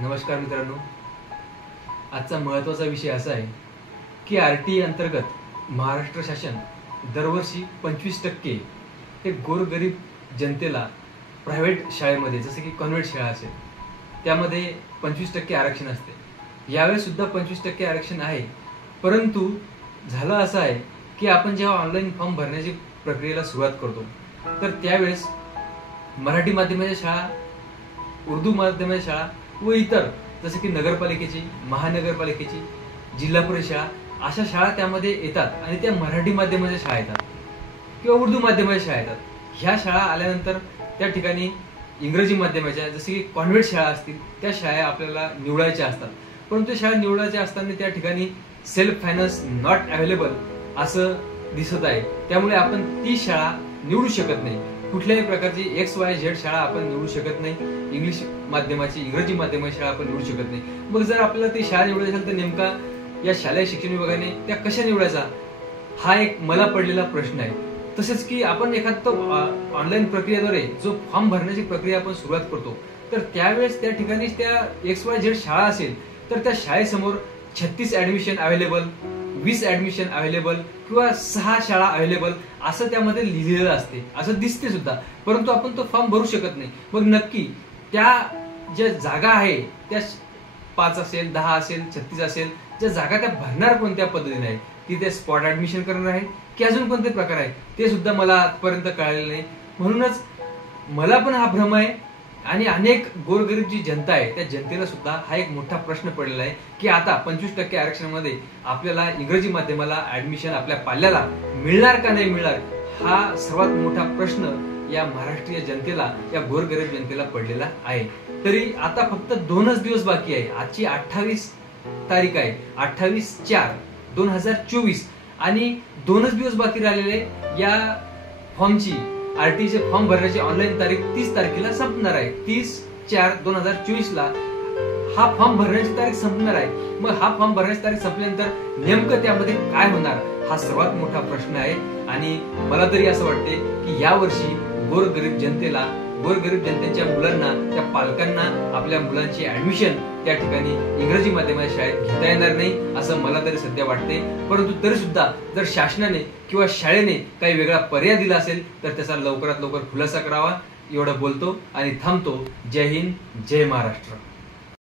नमस्कार मित्रांनो, आजचा महत्त्वाचा विषय असा आहे की RTI अंतर्गत महाराष्ट्र शासन दरवर्षी 25% हे गोरगरीब जनतेला प्रायव्हेट शाळेमध्ये, जसे की कॉन्व्हेंट शाळा असेल, त्यामध्ये 25% आरक्षण असते. यावेळेस सुद्धा 25% आरक्षण आहे. परंतु झालं असं आहे की आपण जेव्हा ऑनलाईन फॉर्म भरण्याची प्रक्रियेला सुरुवात करतो तर त्यावेळेस मराठी माध्यमाच्या शाळा, उर्दू माध्यमाच्या शाळा व इतर जसे की नगरपालिकेची, महानगरपालिकेची, जिल्हा परिषद शाळा, अशा शाळा त्यामध्ये येतात आणि त्या मराठी माध्यमाच्या शाळा येतात किंवा उर्दू माध्यमाच्या शाळा येतात. ह्या शाळा आल्यानंतर त्या ठिकाणी इंग्रजी माध्यमाच्या, जसे की कॉन्व्हेंट शाळा असतील, त्या शाळा आपल्याला निवडायच्या असतात. परंतु त्या शाळा असताना त्या ठिकाणी सेल्फ फायनान्स नॉट अवेलेबल असं दिसत आहे. त्यामुळे आपण ती शाळा निवडू शकत नाही. कुठल्याही प्रकारची XYZ शाळा आपण निवडू शकत नाही. इंग्लिश माध्यमाची, इंग्रजी माध्यमाची शाळा आपण निवडू शकत नाही. मग जर आपल्याला ती शाळा निवडायची असेल तर नेमका या शालेय शिक्षण विभागाने त्या कशा निवडायचा, हा एक मला पडलेला प्रश्न आहे. तसेच की आपण एखादं ऑनलाईन प्रक्रियेद्वारे जो फॉर्म भरण्याची प्रक्रिया आपण सुरुवात करतो तर त्यावेळेस त्या ठिकाणी त्या XYZ शाळा असेल तर त्या शाळेसमोर 36 ऍडमिशन अवेलेबल, 20 ऍडमिशन अवेलेबल किंवा 6 शाळा अवेलेबल असं त्यामध्ये लिहिलेलं असते, असं दिसते सुद्धा. परंतु आपण तो फॉर्म भरू शकत नाही. मग नक्की त्या ज्या जागा आहे त्या 5 असेल, 10 असेल, 36 असेल, ज्या जागा त्या भरणार कोणत्या पद्धतीने आहे, की ते स्पॉट ऍडमिशन करणार आहे की अजून कोणते प्रकार आहे, ते सुद्धा मला आजपर्यंत कळलेलं नाही. म्हणूनच मला पण हा भ्रम आहे आणि अनेक गोरगरीब जी जनता आहे त्या जनतेला सुद्धा हा एक मोठा प्रश्न पडलेला आहे की आता 25% आरक्षणामध्ये आपल्याला इंग्रजी माध्यमाला ऍडमिशन आपल्या पाल्याला मिळणार का नाही मिळणार, हा सर्वात मोठा प्रश्न या महाराष्ट्रीय जनतेला, या गोरगरीब जनतेला पडलेला आहे. तरी आता फक्त 2च दिवस बाकी आहे. आजची 28 तारीख आहे, 28/4/2024 आणि 2च दिवस बाकी राहिलेले या फॉर्मची, RTI फॉर्म भरण्याची ऑनलाईन तारीख 30 तारखेला संपणार आहे. 30/4/2024 ला हा फॉर्म भरण्याची तारीख संपणार आहे. मग हा फॉर्म भरण्याची तारीख संपल्यानंतर नेमकं त्यामध्ये काय होणार, हा सर्वात मोठा प्रश्न आहे. आणि मला तरी असं वाटते की यावर्षी गोरगरीब जनतेला, गोरगरीब जनतेच्या मुलांना, त्या पालकांना आपल्या मुलांची ऍडमिशन त्या ठिकाणी इंग्रजी माध्यमाच्या शाळेत घेता येणार नाही असं मला तरी सध्या वाटते. परंतु तरी सुद्धा जर शासनाने किंवा शाळेने काही वेगळा पर्याय दिला असेल तर त्याचा लवकरात लवकर खुलासा करावा, एवढं बोलतो आणि थांबतो. जय हिंद, जय महाराष्ट्र.